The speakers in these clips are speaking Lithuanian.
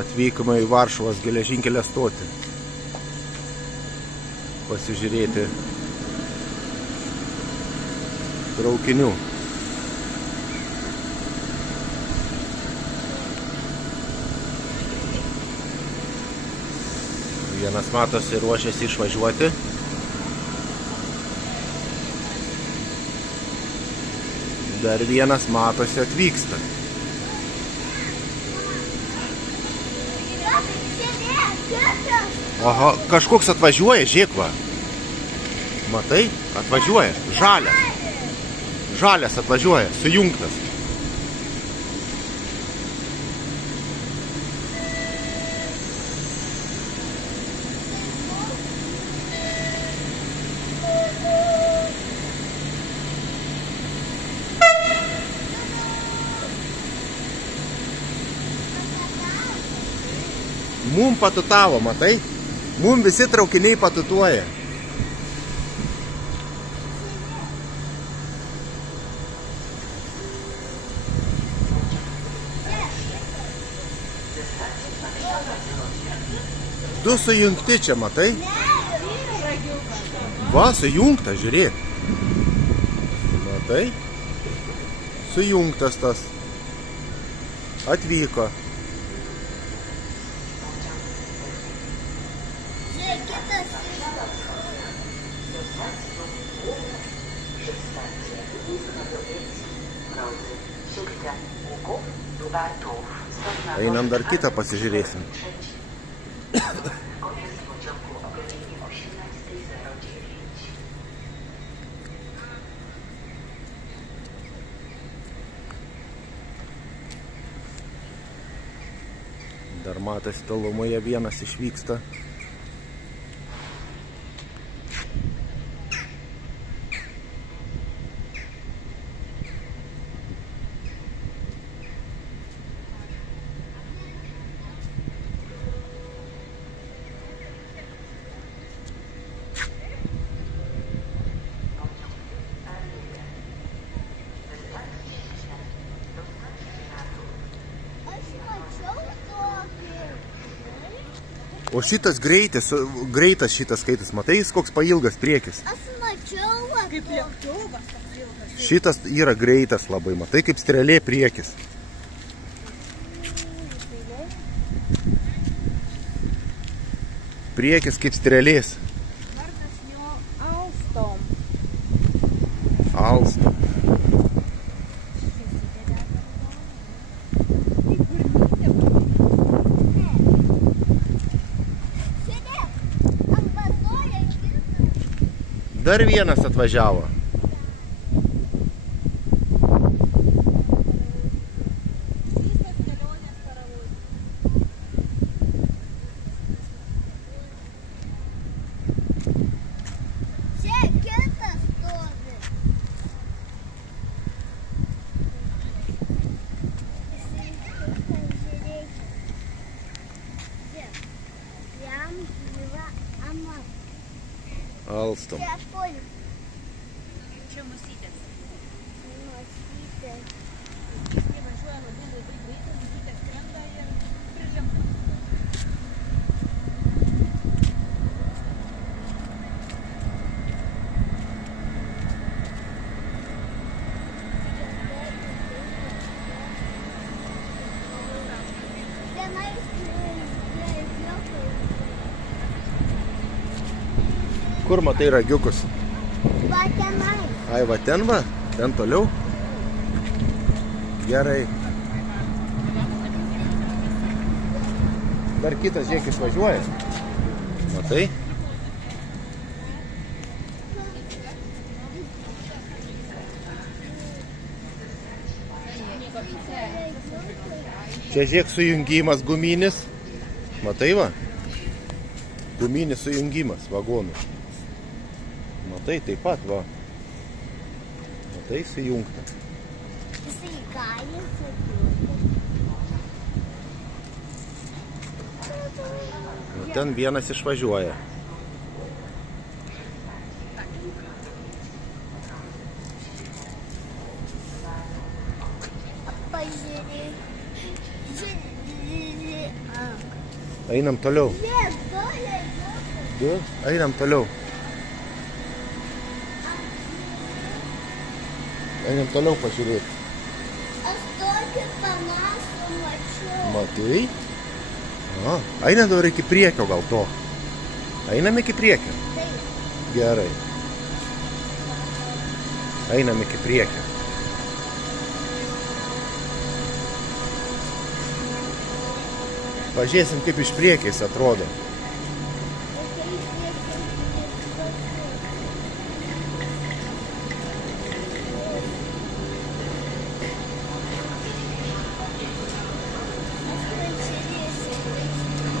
Atvykome į Varšuvos geležinkelio stotį. Pasižiūrėti traukinių. Vienas matosi ruošiasi išvažiuoti. Dar vienas matosi atvyksta. Oho, kažkoks atvažiuoja, žiūrėk va. Matai? Atvažiuoja. Žalias. Žalias atvažiuoja, sujungtas. Mum patutavo, matai? Mum visi traukiniai patutuoja. Du sujungti čia, matai? Va, sujungta, žiūrėk. Matai? Sujungtas tas. Atvyko. Einam dar kitą pasižiūrėsim. Dar matosi tolumoje vienas išvyksta. O šitas greitas šitas skaitas, matai, jis koks pailgas priekis. Aš mačiau, kaip lėktuvas toks ilgas. Šitas yra greitas labai, matai, kaip strėlė priekis. Priekis kaip strėlės. Vardas jo Alstom. Alstom. Dar vienas atvažiavo. Čia kitas stovi. Jam yra amas. Alstom. Čia musytės. Musytės. Jie važiuoja labai greitai, musytės skrenda ir prilimpa. Kur matai ragiukus? Va tenai. Ai, va ten va? Ten toliau? Gerai. Dar kitas, žiūrėk, išvažiuoja. Matai? Čia žiūrėk sujungimas guminis. Matai va? Guminis sujungimas vagonų. Matai, taip pat, va. Matai, sujungta. Jisai gali sujungti. Ten vienas išvažiuoja. Pažiūrėk. Einam toliau. Einam toliau. Einam toliau pažiūrėti. Aš tokį panašų mačiau. Matai? Einam dabar iki priekio gal to. Einam iki priekio. Gerai. Einam iki priekio. Pažiūrėsim, kaip iš priekio jis atrodo.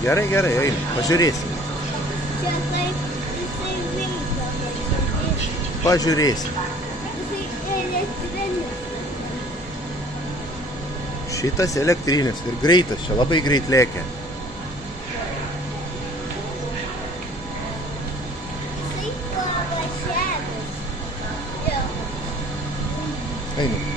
Gerai, gerai, einam, pažiūrėsim. Čia taip, jisai veikia. Pažiūrėsim. Jisai elektrinis. Šitas elektrinis ir greitas, čia labai greit lėkia. Jisai pavažiavęs. Jau. Einam.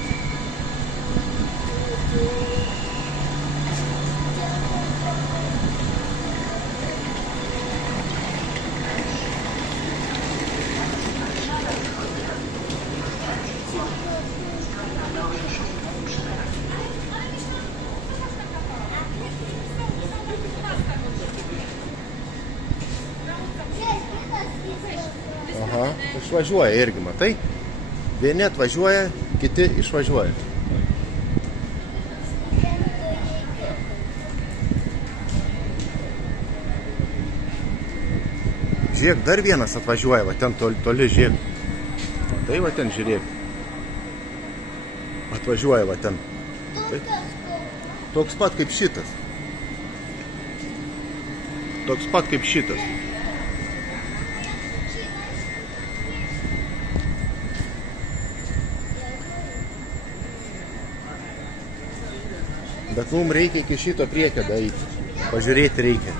Aha, išvažiuoja irgi, matai? Vieni atvažiuoja, kiti išvažiuoja. Žiūrėk, dar vienas atvažiuoja, va ten toli žiūrėk. Tai va ten žiūrėk. Atvažiuoja va ten. Tai. Toks pat kaip šitas. Toks pat kaip šitas. Bet mums reikia iki šito priekio daeiti. Pažiūrėti reikia.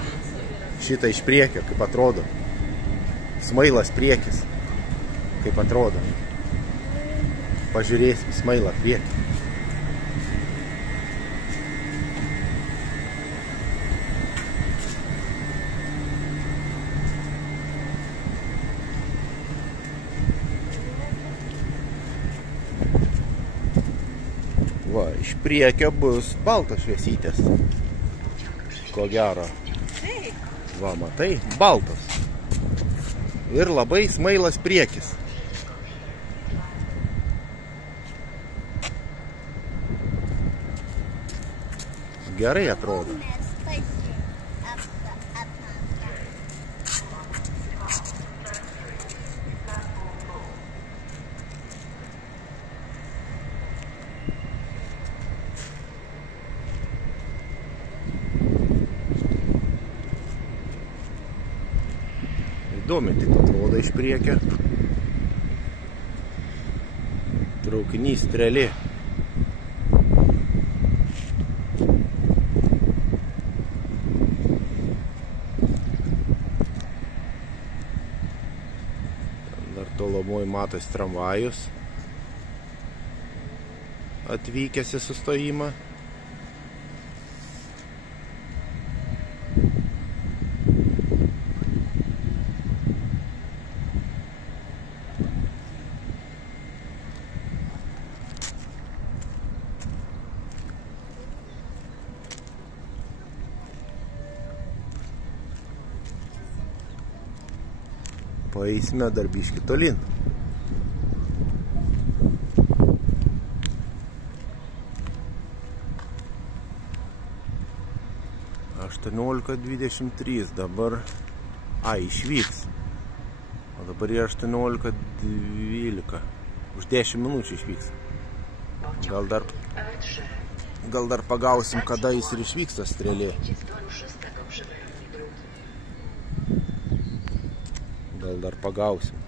Šitą iš priekio, kaip atrodo. Smailas priekis. Kaip atrodo. Pažiūrėsim smailą priekį. Va, iš priekio bus baltas šviesytės. Ko gero. Va, matai, baltas. Ir labai smailas priekis. Gerai atrodo. Įdomiai taip atrodo iš priekio. Traukinys strėlė. Dar tolumoj matos tramvajus atvykęs į sustojimą. Paeisime dar biškį tolyn. Aštuoniolika 23 dabar. Išvyks. O dabar yra 18:12. Už 10 minučių išvyks. Gal dar pagausim, kada jis ir išvyks tas strėlė. Gal dar pagausim.